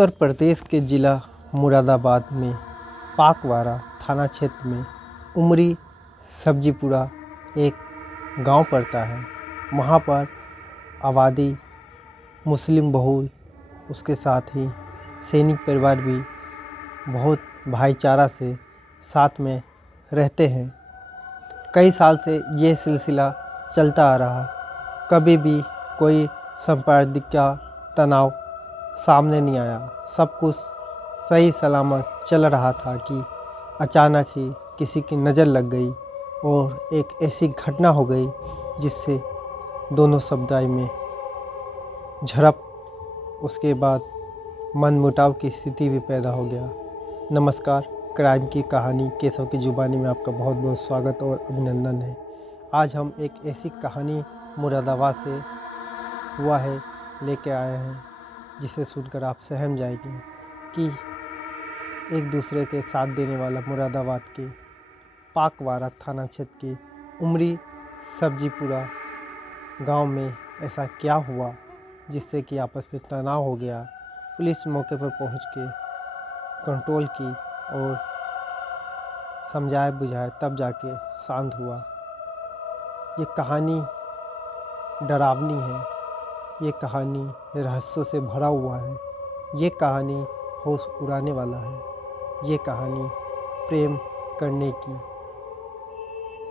उत्तर प्रदेश के ज़िला मुरादाबाद में पाकवारा थाना क्षेत्र में उमरी सब्जीपुरा एक गांव पड़ता है। वहां पर आबादी मुस्लिम बहुल, उसके साथ ही सैनिक परिवार भी बहुत भाईचारा से साथ में रहते हैं। कई साल से ये सिलसिला चलता आ रहा। कभी भी कोई सांप्रदायिक का तनाव सामने नहीं आया। सब कुछ सही सलामत चल रहा था कि अचानक ही किसी की नज़र लग गई और एक ऐसी घटना हो गई जिससे दोनों समुदाय में झड़प, उसके बाद मनमुटाव की स्थिति भी पैदा हो गया। नमस्कार, क्राइम की कहानी केशव की ज़ुबानी में आपका बहुत बहुत स्वागत और अभिनंदन है। आज हम एक ऐसी कहानी मुरादाबाद से हुआ है लेके आए हैं जिसे सुनकर आप सहम जाएंगे कि एक दूसरे के साथ देने वाला मुरादाबाद के पाकवारा थाना क्षेत्र के उमरी सब्जीपुरा गांव में ऐसा क्या हुआ जिससे कि आपस में तनाव हो गया। पुलिस मौके पर पहुंच के कंट्रोल की और समझाए बुझाए तब जाके शांत हुआ। ये कहानी डरावनी है, ये कहानी रहस्यों से भरा हुआ है, ये कहानी होश उड़ाने वाला है, ये कहानी प्रेम करने की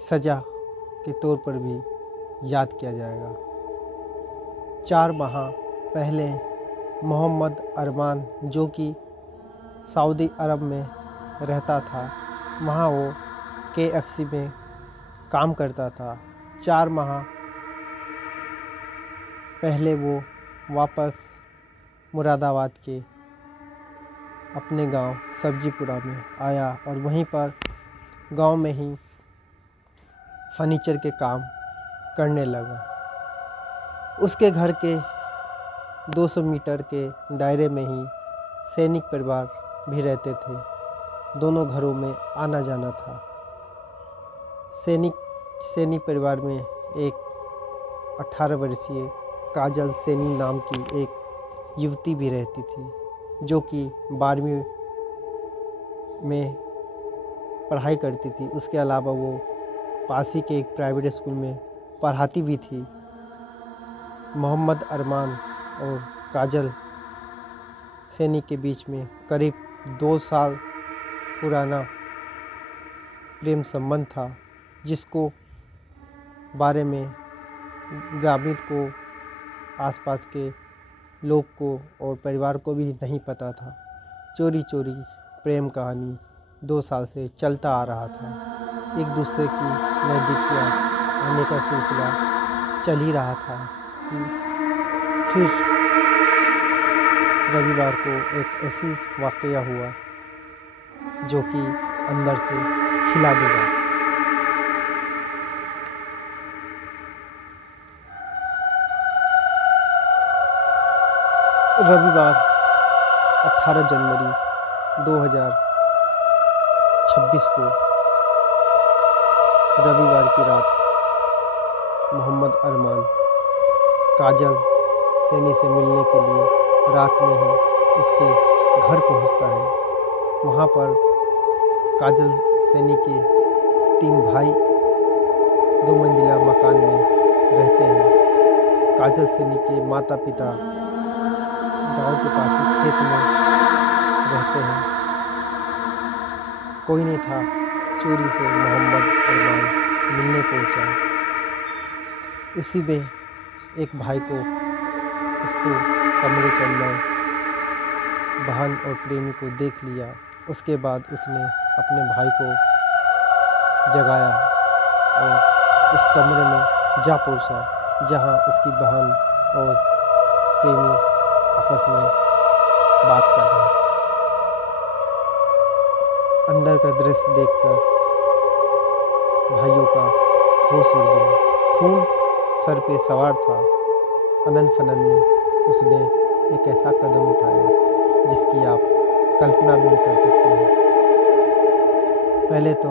सज़ा के तौर पर भी याद किया जाएगा। 4 माह पहले मोहम्मद अरमान, जो कि सऊदी अरब में रहता था, वहाँ वो KFC में काम करता था। 4 माह पहले वो वापस मुरादाबाद के अपने गांव सब्जीपुरा में आया और वहीं पर गांव में ही फर्नीचर के काम करने लगा। उसके घर के 200 मीटर के दायरे में ही सैनिक परिवार भी रहते थे। दोनों घरों में आना जाना था। सैनिक परिवार में एक 18 वर्षीय काजल सैनी नाम की एक युवती भी रहती थी, जो कि 12वीं में पढ़ाई करती थी। उसके अलावा वो पास ही के एक प्राइवेट स्कूल में पढ़ाती भी थी। मोहम्मद अरमान और काजल सैनी के बीच में करीब 2 साल पुराना प्रेम संबंध था, जिसको बारे में ग्रामीण को, आसपास के लोग को और परिवार को भी नहीं पता था। चोरी चोरी प्रेम कहानी 2 साल से चलता आ रहा था। एक दूसरे की नज़दीकियाँ आने का सिलसिला चल ही रहा था कि फिर रविवार को एक ऐसी वाक़या हुआ जो कि अंदर से हिला देगा। रविवार 18 जनवरी 2026 को रविवार की रात मोहम्मद अरमान काजल सैनी से मिलने के लिए रात में ही उसके घर पहुंचता है। वहां पर काजल सैनी के 3 भाई 2 मंजिला मकान में रहते हैं। काजल सैनी के माता पिता गांव के पास ही खेत में रहते हैं। कोई नहीं था। चोरी से मोहम्मद अरमान मिलने पहुंचा। उसी में एक भाई को उसको कमरे के अंदर बहन और प्रेमी को देख लिया। उसके बाद उसने अपने भाई को जगाया और उस कमरे में जा पहुंचा जहां उसकी बहन और प्रेमी आपस में बात कर रहे थे। अंदर का दृश्य देखकर भाइयों का होश उड़ गया। खून सर पे सवार था। अनन फनन में उसने एक ऐसा कदम उठाया जिसकी आप कल्पना भी नहीं कर सकते हैं। पहले तो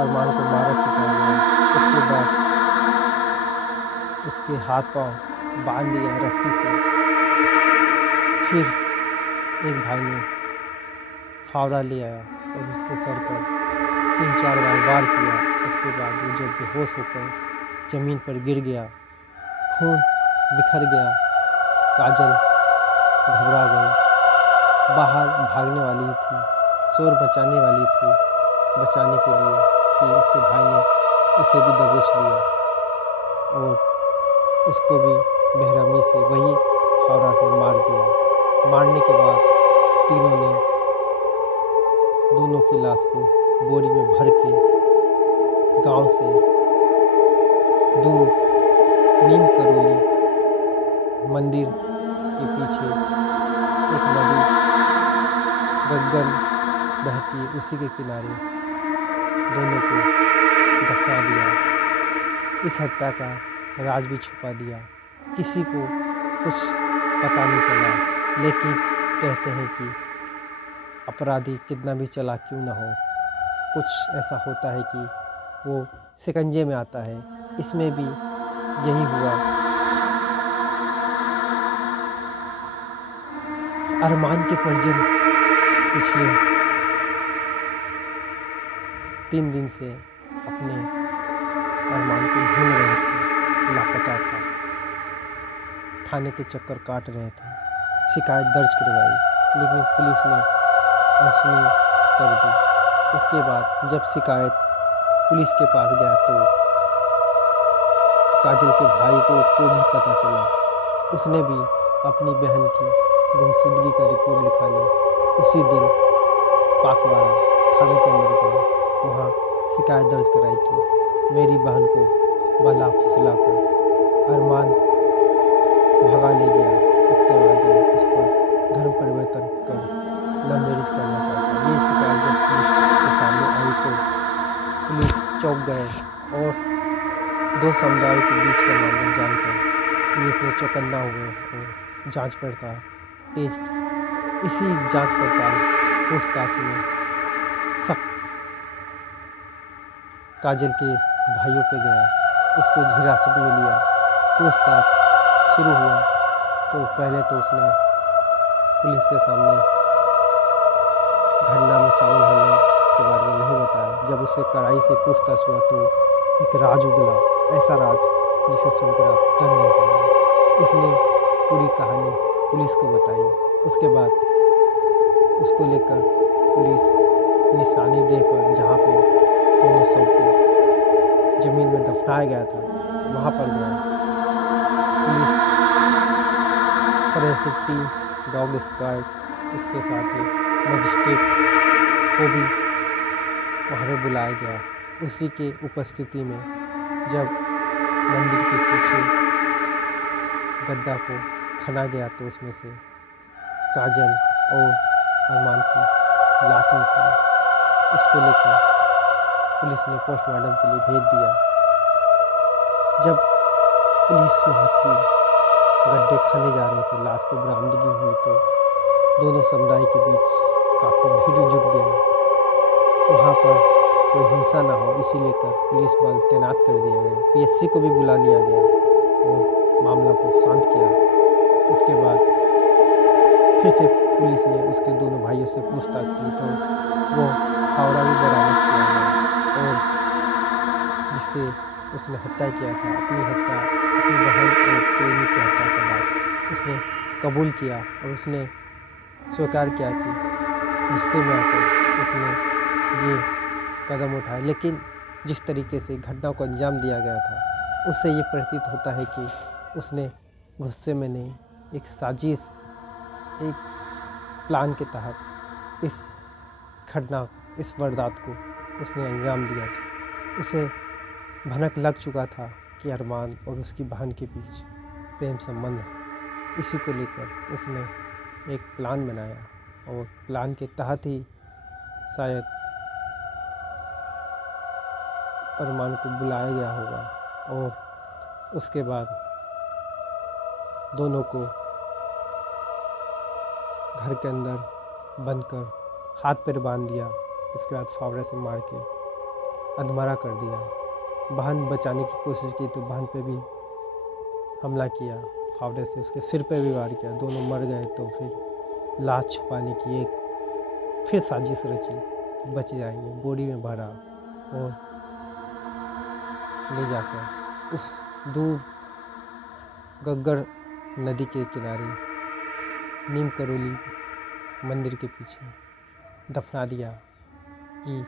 अरमान को मारा पीटा गया, उसके बाद उसके हाथ पांव बांध दिया रस्सी से। फिर एक भाई ने फावड़ा ले आया और उसके सर पर 3-4 बार वार किया। उसके बाद वो जब बेहोश होकर ज़मीन पर गिर गया, खून बिखर गया, काजल घबरा गई, बाहर भागने वाली थी, शोर मचाने वाली थी बचाने के लिए कि उसके भाई ने उसे भी दबोच लिया और उसको भी बेरहमी से वही फावड़ा से मार दिया। मारने के बाद तीनों ने दोनों की लाश को बोरी में भर के गांव से दूर नीम करोली मंदिर के पीछे एक नदी गगन बहती है, उसी के किनारे दोनों को दफना दिया। इस हत्या का राज भी छुपा दिया, किसी को कुछ पता नहीं चला। लेकिन कहते हैं कि अपराधी कितना भी चालाक क्यों ना हो, कुछ ऐसा होता है कि वो शिकंजे में आता है। इसमें भी यही हुआ। अरमान के परिजन पिछले 3 दिन से अपने अरमान को ढूंढ रहे थे, लापता था। थाने के चक्कर काट रहे थे, शिकायत दर्ज करवाई, लेकिन पुलिस ने अनसुनी कर दी। उसके बाद जब शिकायत पुलिस के पास गया तो काजल के भाई को भी पता चला। उसने भी अपनी बहन की गुमशुदगी का रिपोर्ट लिखा ली। उसी दिन पाकवाड़ा थाने के अंदर गए, वहाँ शिकायत दर्ज कराई कि मेरी बहन को बला फुसलाकर अरमान भगा ले गया। इसके बाद वो उस पर धर्म परिवर्तन कर लव मैरिज करना चाहता है। ये शिकायत जब पुलिस के सामने आई तो पुलिस चौंक गए और 2 समुदायों के बीच का मामला जानकर पुलिस में चौकन्ना हुए और जांच पड़ताल तेज की। इसी जांच पड़ताल पूछताछ में शक काजल के भाइयों पे गया, उसको हिरासत में लिया। पूछताछ शुरू हुआ तो पहले तो उसने पुलिस के सामने घटना में शामिल होने के बारे में नहीं बताया। जब उससे कड़ाई से पूछताछ हुआ तो एक राज उगला, ऐसा राज जिसे सुनकर आप दंग रह जाएंगे। उसने पूरी कहानी पुलिस को बताई। उसके बाद उसको लेकर पुलिस निशानी देह पर, जहाँ पे दोनों शव को ज़मीन में दफनाया गया था, वहाँ पर गया। Police forensic team, dog squad, उसके साथ ही मजिस्ट्रेट को भी वहाँ पे बुलाया गया। उसी के उपस्थिति में जब मंदिर के पीछे गड्ढा को खना गया तो उसमें से काजल और अरमान की लाश निकली। उसको लेकर पुलिस ने पोस्टमार्टम के लिए भेज दिया। जब पुलिस वहाँ थी, गड्ढे खने जा रहे थे, लाश को बरामदगी हुई तो दोनों समुदाय के बीच काफ़ी भीड़ जुट गया। वहाँ पर कोई हिंसा ना हो इसी लेकर पुलिस बल तैनात कर दिया गया। पीएससी को भी बुला लिया गया और मामला को शांत किया। उसके बाद फिर से पुलिस ने उसके दोनों भाइयों से पूछताछ की तो वो फावड़ा भी बरामद किया गया और जिससे उसने हत्या किया था, अपनी बहन और प्रेमी की हत्या के बाद उसने कबूल किया और उसने स्वीकार किया कि गुस्से में आकर उसने ये कदम उठाया। लेकिन जिस तरीके से घटना को अंजाम दिया गया था, उससे ये प्रतीत होता है कि उसने गुस्से में नहीं, एक साजिश, एक प्लान के तहत इस घटना, इस वारदात को उसने अंजाम दिया था। उसे भनक लग चुका था कि अरमान और उसकी बहन के बीच प्रेम संबंध है। इसी को लेकर उसने एक प्लान बनाया और प्लान के तहत ही शायद अरमान को बुलाया गया होगा और उसके बाद दोनों को घर के अंदर बंद कर हाथ पैर बांध दिया। उसके बाद फावड़े से मार के अधमरा कर दिया। बहन बचाने की कोशिश की तो बहन पे भी हमला किया, फावड़े से उसके सिर पे भी वार किया। दोनों मर गए तो फिर लाश छुपाने की एक फिर साजिश रची कि बच जाएंगे। बोरी में भरा और ले जाकर उस दूर गग्गर नदी के किनारे नीम करोली मंदिर के पीछे दफना दिया कि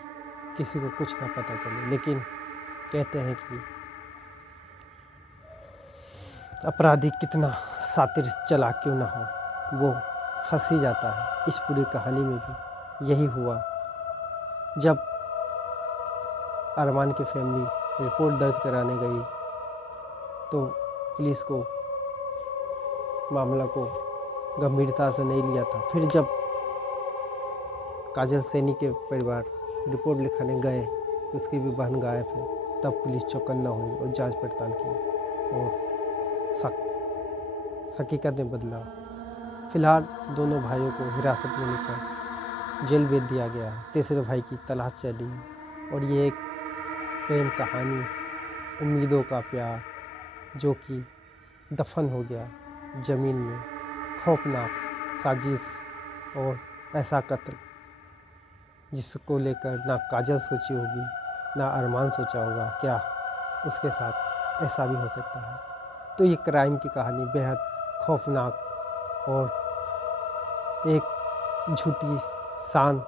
किसी को कुछ ना पता चले। लेकिन कहते हैं कि अपराधी कितना शातिर चालाक क्यों ना हो, वो फंस ही जाता है। इस पूरी कहानी में भी यही हुआ। जब अरमान की फैमिली रिपोर्ट दर्ज कराने गई तो पुलिस को मामला को गंभीरता से नहीं लिया था। फिर जब काजल सैनी के परिवार रिपोर्ट लिखाने गए, उसकी भी बहन गायब है, तब पुलिस चौकन्ना हुई और जांच पड़ताल की और हकीकत में बदला। फिलहाल दोनों भाइयों को हिरासत में लेकर जेल भेज दिया गया है। तीसरे भाई की तलाश चली और ये एक प्रेम कहानी, उम्मीदों का प्यार जो कि दफन हो गया ज़मीन में। खौफनाक साजिश और ऐसा कत्ल जिसको लेकर ना काजल सोची होगी ना अरमान सोचा होगा क्या उसके साथ ऐसा भी हो सकता है। तो ये क्राइम की कहानी बेहद खौफनाक और एक झूठी शान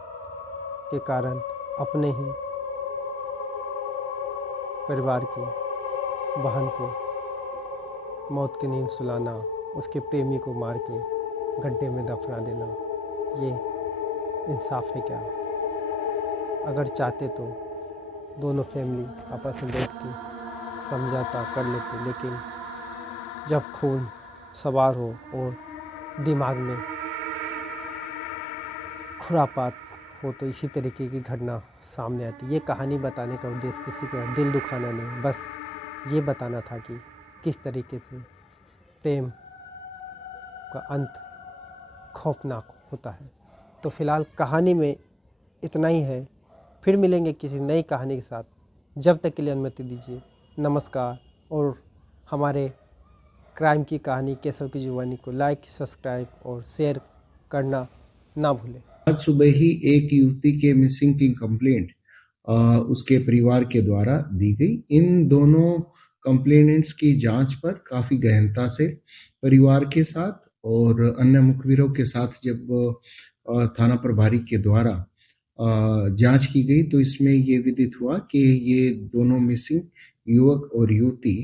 के कारण अपने ही परिवार की बहन को मौत की नींद सुलाना, उसके प्रेमी को मार के गड्ढे में दफना देना, ये इंसाफ है क्या? अगर चाहते तो दोनों फैमिली आपस में बैठ के समझौता कर लेते, लेकिन जब खून सवार हो और दिमाग में खुरापात हो तो इसी तरीके की घटना सामने आती। ये कहानी बताने का उद्देश्य किसी का दिल दुखाना नहीं, बस ये बताना था कि किस तरीके से प्रेम का अंत खौफनाक होता है। तो फिलहाल कहानी में इतना ही है। फिर मिलेंगे किसी नई कहानी के साथ। जब तक के लिए अनुमति दीजिए। नमस्कार। और हमारे क्राइम की कहानी केशव की जुबानी को लाइक, सब्सक्राइब और शेयर करना ना भूलें। आज सुबह ही एक युवती के मिसिंग की कंप्लेंट उसके परिवार के द्वारा दी गई। इन दोनों कंप्लेनेंट्स की जांच पर काफी गहनता से परिवार के साथ और अन्य मुखबिरों के साथ जब थाना प्रभारी के द्वारा जांच की गई तो इसमें ये विदित हुआ कि ये दोनों मिसिंग युवक और युवती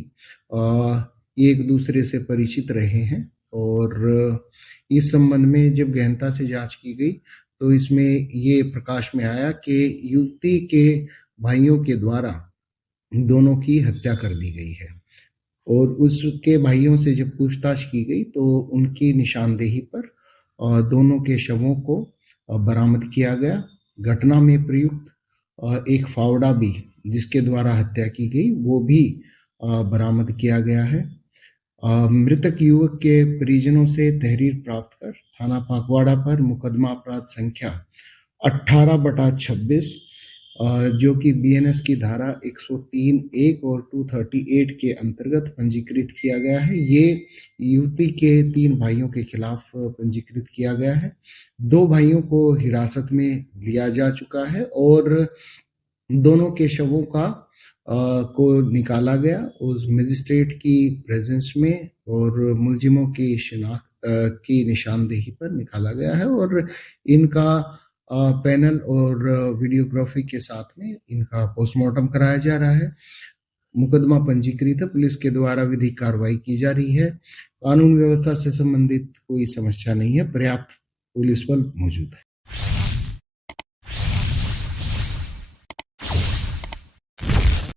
एक दूसरे से परिचित रहे हैं। और इस संबंध में जब गहनता से जांच की गई तो इसमें ये प्रकाश में आया कि युवती के भाइयों के द्वारा दोनों की हत्या कर दी गई है। और उसके भाइयों से जब पूछताछ की गई तो उनकी निशानदेही पर दोनों के शवों को बरामद किया गया। घटना में प्रयुक्त एक फावड़ा भी जिसके द्वारा हत्या की गई वो भी बरामद किया गया है। मृतक युवक के परिजनों से तहरीर प्राप्त कर थाना पाकवाड़ा पर मुकदमा अपराध संख्या 18/26 जो कि बीएनएस की धारा 103(1) और 238 के अंतर्गत पंजीकृत किया गया है। ये युवती के 3 भाइयों के खिलाफ पंजीकृत किया गया है। 2 भाइयों को हिरासत में लिया जा चुका है और दोनों के शवों को निकाला गया उस मजिस्ट्रेट की प्रेजेंस में और मुलजिमों की शिनाख्त की निशानदेही पर निकाला गया है। और इनका पैनल और वीडियोग्राफी के साथ में इनका पोस्टमार्टम कराया जा रहा है। मुकदमा पंजीकृत है, पुलिस के द्वारा विधिक कार्रवाई की जा रही है। कानून व्यवस्था से संबंधित कोई समस्या नहीं है, पर्याप्त पुलिस बल मौजूद है।